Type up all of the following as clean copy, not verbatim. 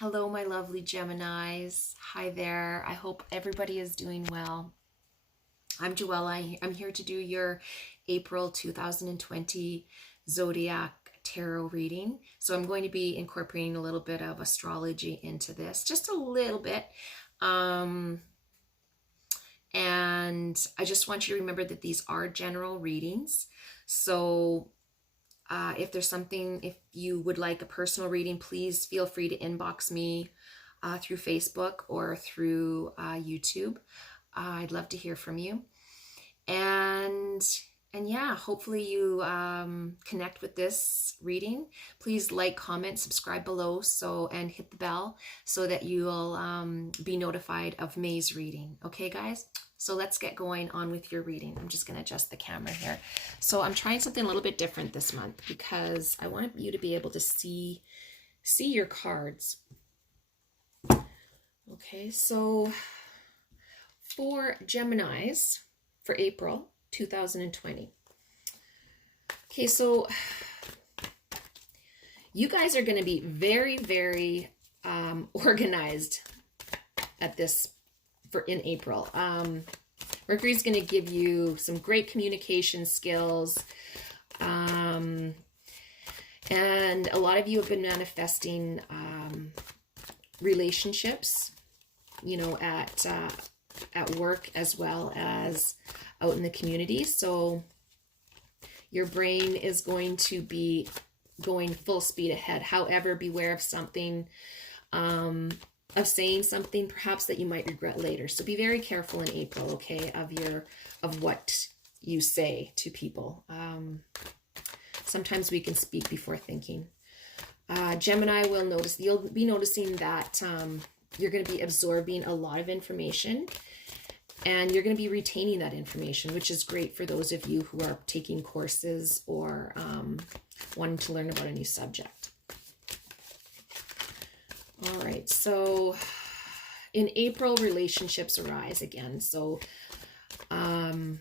Hello, my lovely Geminis. Hi there. I hope everybody is doing well. I'm Joella. I'm here to do your April 2020 Zodiac tarot reading. So I'm going to be incorporating a little bit of astrology into this, just a little bit. And I just want you to remember that these are general readings. So if you would like a personal reading, please feel free to inbox me through Facebook or through YouTube. I'd love to hear from you. And yeah, hopefully you connect with this reading. Please like, comment, subscribe below, and hit the bell so that you'll be notified of May's reading. Okay, guys? So let's get going on with your reading. I'm just going to adjust the camera here. So I'm trying something a little bit different this month because I want you to be able to see your cards. Okay, so for Geminis for April 2020. Okay, so you guys are going to be very, very organized at this in April. Mercury's going to give you some great communication skills. And a lot of you have been manifesting relationships, you know, at work as well as out in the community. So your brain is going to be going full speed ahead. However, beware of something, of saying something perhaps that you might regret later. So be very careful in April, okay, of what you say to people. Sometimes we can speak before thinking. Gemini you'll be noticing that you're going to be absorbing a lot of information, and you're going to be retaining that information, which is great for those of you who are taking courses or wanting to learn about a new subject. All right, so in April, relationships arise again. So you're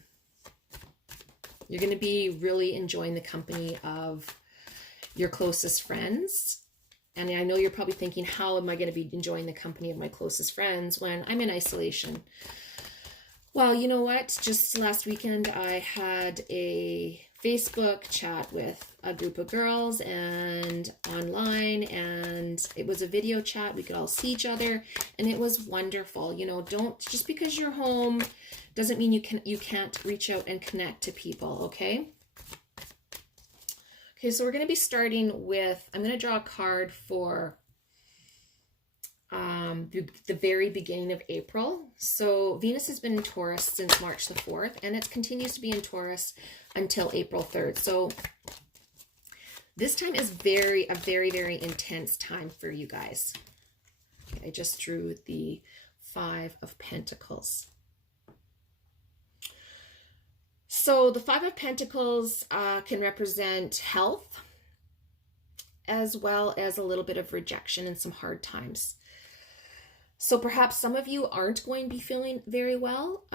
going to be really enjoying the company of your closest friends. And I know you're probably thinking, how am I going to be enjoying the company of my closest friends when I'm in isolation? Well, you know what? Just last weekend, I had a Facebook chat with a group of girls and online, and it was a video chat. We could all see each other, and it was wonderful. You know, just because you're home doesn't mean you can't reach out and connect to people, okay? Okay, so we're going to be starting with, I'm going to draw a card for the very beginning of April. So Venus has been in Taurus since March the 4th, and it continues to be in Taurus until April 3rd. So this time is a very, very intense time for you guys. Okay, I just drew the 5 of Pentacles. So the 5 of Pentacles can represent health, as well as a little bit of rejection and some hard times. So perhaps some of you aren't going to be feeling very well.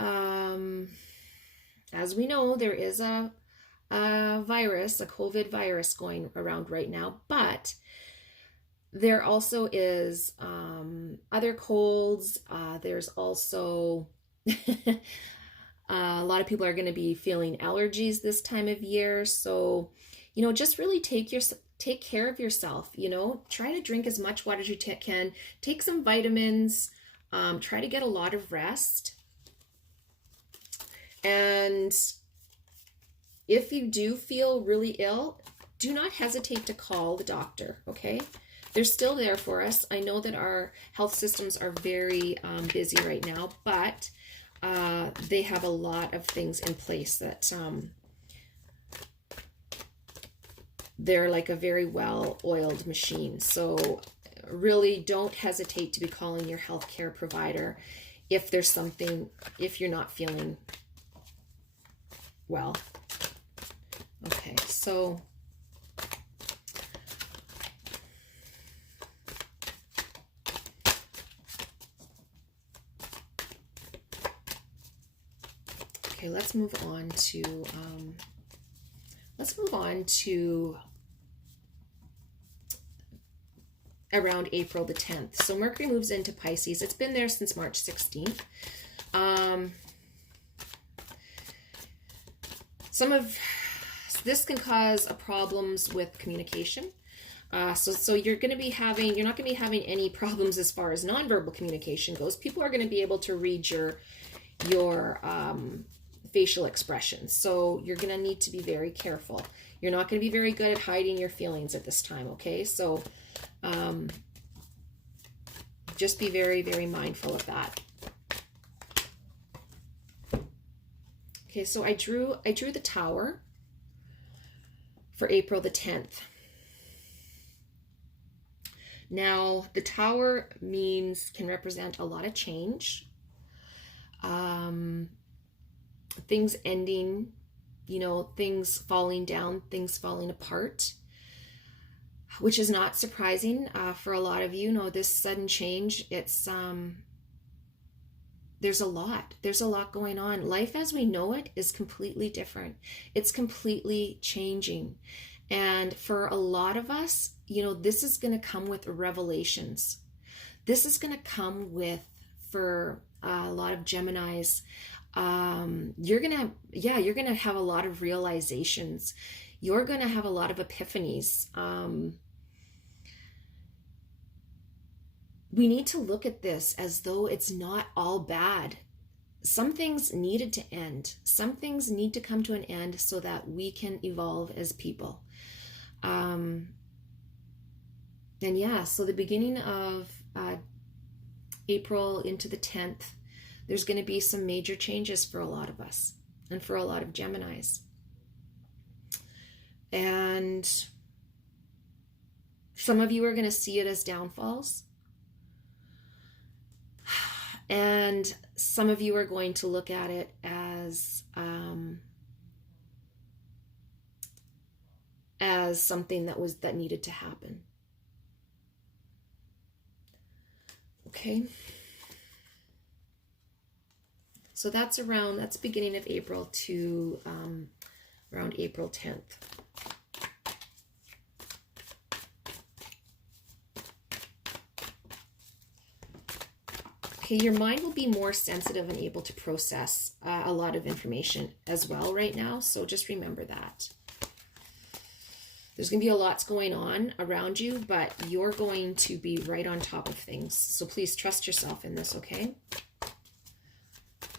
As we know, there is a virus, a COVID virus going around right now, but there also is other colds. There's also a lot of people are going to be feeling allergies this time of year. So, you know, just really take care of yourself. You know, try to drink as much water as you can. Take some vitamins. Try to get a lot of rest. And if you do feel really ill, do not hesitate to call the doctor, okay? They're still there for us. I know that our health systems are very busy right now, but they have a lot of things in place that they're like a very well-oiled machine. So really don't hesitate to be calling your healthcare provider if you're not feeling well. Okay, so okay, let's move on to around April the 10th. So Mercury moves into Pisces. It's been there since March 16th. Some of this can cause problems with communication. So you're not going to be having any problems as far as nonverbal communication goes. People are going to be able to read your facial expressions. So you're going to need to be very careful. You're not going to be very good at hiding your feelings at this time, okay? So just be very, very mindful of that. Okay, so I drew the Tower for April the 10th. Now, the Tower can represent a lot of change, things ending, things falling down, things falling apart, which is not surprising for a lot of you. This sudden change, there's a lot going on. Life as we know it is completely different. It's completely changing. And for a lot of us, this is going to come with revelations. This is going to come with, for a lot of Geminis, you're going to have a lot of realizations. You're going to have a lot of epiphanies. We need to look at this as though it's not all bad. Some things needed to end. Some things need to come to an end so that we can evolve as people. So the beginning of April into the 10th, there's going to be some major changes for a lot of us and for a lot of Geminis. And some of you are going to see it as downfalls. And some of you are going to look at it as something that needed to happen. Okay. So that's beginning of April to around April 10th. Okay, your mind will be more sensitive and able to process a lot of information as well right now. So just remember that. There's going to be a lot going on around you, but you're going to be right on top of things. So please trust yourself in this, okay?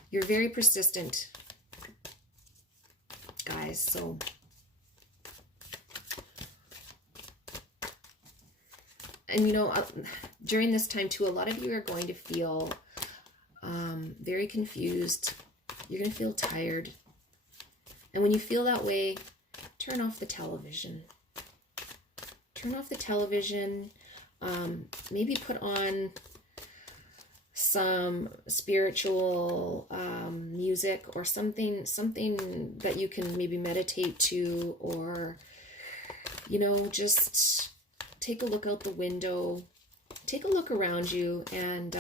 You're very persistent, guys. So and during this time too, a lot of you are going to feel very confused. You're going to feel tired. And when you feel that way, turn off the television. Turn off the television. Maybe put on some spiritual music or something that you can maybe meditate to, or just take a look out the window, take a look around you, and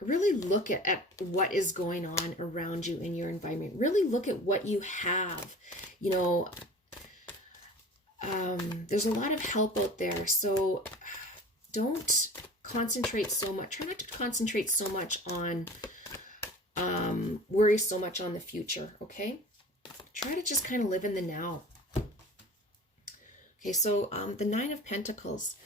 really look at what is going on around you in your environment. Really look at what you have. There's a lot of help out there, so don't concentrate so much. Try not to concentrate so much on, worry so much on the future, okay? Try to just kind of live in the now. Okay, so the Nine of Pentacles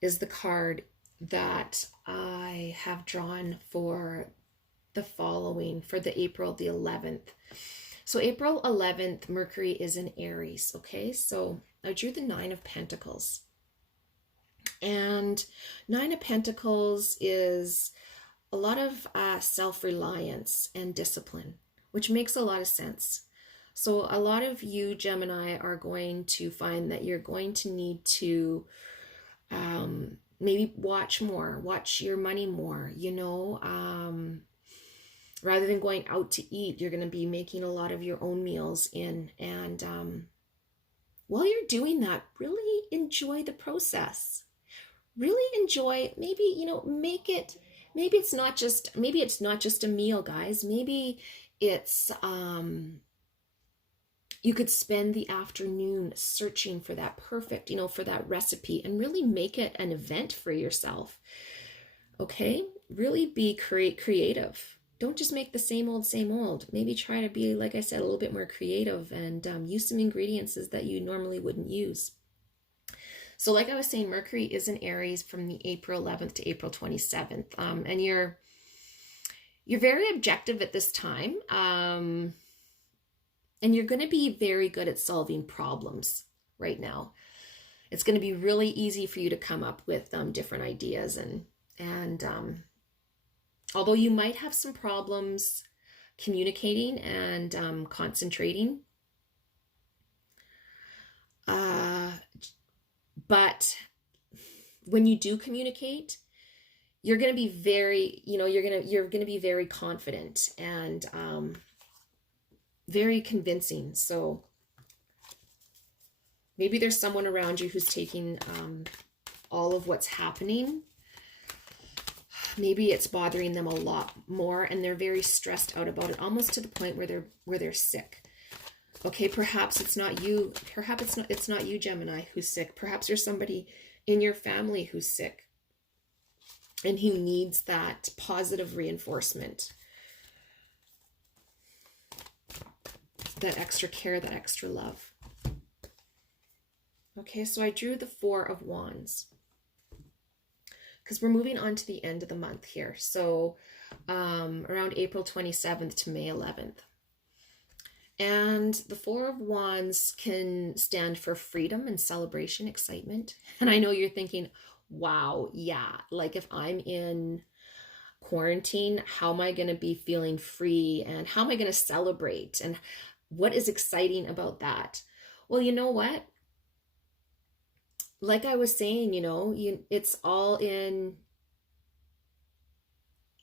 is the card that I have drawn for the April the 11th. So April 11th, Mercury is in Aries, okay? So I drew the Nine of Pentacles. And Nine of Pentacles is a lot of self-reliance and discipline, which makes a lot of sense. So a lot of you Gemini are going to find that you're going to need to maybe watch your money more, rather than going out to eat. You're going to be making a lot of your own meals and while you're doing that, really enjoy the process. Really enjoy, maybe, make it, maybe it's not just a meal, guys. Maybe it's, You could spend the afternoon searching for that perfect, for that recipe, and really make it an event for yourself. Okay? Really be creative. Don't just make the same old, same old. Maybe try to be, like I said, a little bit more creative and use some ingredients that you normally wouldn't use. So like I was saying, Mercury is in Aries from the April 11th to April 27th. And you're very objective at this time. And you're going to be very good at solving problems right now. It's going to be really easy for you to come up with different ideas. And although you might have some problems communicating and concentrating, but when you do communicate, you're going to be very, you're going to be very confident and very convincing. So maybe there's someone around you who's taking all of what's happening. Maybe it's bothering them a lot more and they're very stressed out about it, almost to the point where they're sick. Okay, perhaps it's not you. Perhaps it's not you, Gemini, who's sick. Perhaps there's somebody in your family who's sick and who needs that positive reinforcement. That extra care, that extra love. Okay, so I drew the Four of Wands because we're moving on to the end of the month here. So around April 27th to May 11th. And the Four of Wands can stand for freedom and celebration, excitement. And I know you're thinking, wow, yeah, like if I'm in quarantine, how am I going to be feeling free and how am I going to celebrate? And what is exciting about that? Well, you know what? Like I was saying, it's all in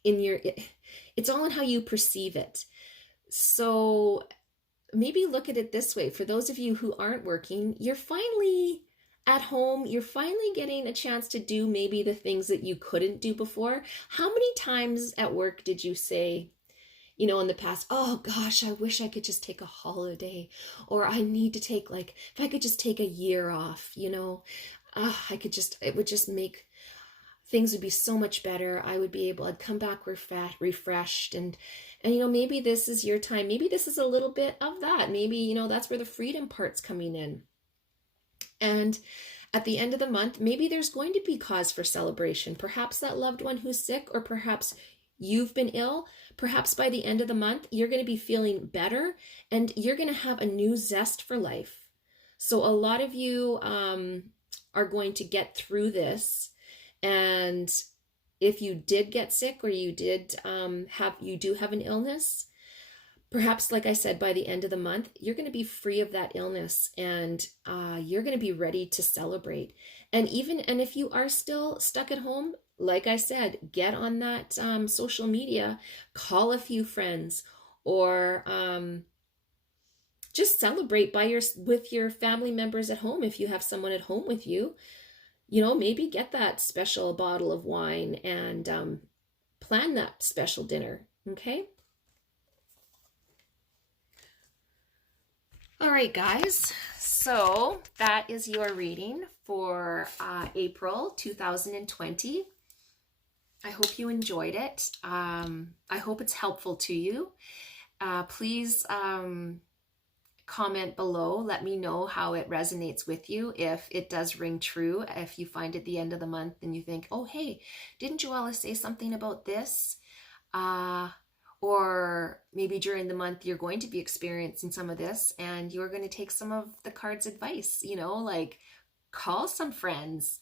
it's all in how you perceive it. So maybe look at it this way. For those of you who aren't working, you're finally at home. You're finally getting a chance to do maybe the things that you couldn't do before. How many times at work did you say, in the past, oh gosh, I wish I could just take a holiday, or I need to take if I could just take a year off, it would just make things would be so much better. I'd come back refreshed and maybe this is your time. Maybe this is a little bit of that. Maybe, that's where the freedom part's coming in. And at the end of the month, maybe there's going to be cause for celebration. Perhaps that loved one who's sick, or perhaps you've been ill. Perhaps by the end of the month, you're going to be feeling better and you're going to have a new zest for life. So a lot of you are going to get through this. And if you did get sick, or you did you do have an illness, perhaps, like I said, by the end of the month, you're going to be free of that illness and you're going to be ready to celebrate. And if you are still stuck at home, like I said, get on that social media, call a few friends, or just celebrate with your family members at home. If you have someone at home with you, maybe get that special bottle of wine and plan that special dinner. Okay. All right, guys. So that is your reading for April 2020. I hope you enjoyed it. I hope it's helpful to you. Please comment below. Let me know how it resonates with you. If it does ring true, if you find at the end of the month and you think, oh, hey, didn't Joella say something about this? Or maybe during the month you're going to be experiencing some of this and you're going to take some of the card's advice, call some friends,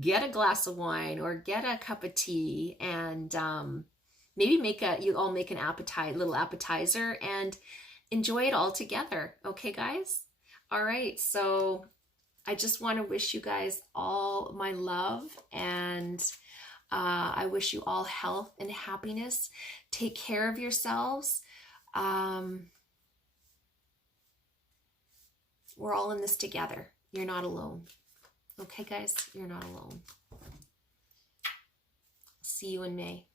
get a glass of wine or get a cup of tea, and maybe you all make an little appetizer and enjoy it all together. Okay, guys? All right. So I just want to wish you guys all my love, and I wish you all health and happiness. Take care of yourselves. We're all in this together. You're not alone. Okay, guys? You're not alone. See you in May.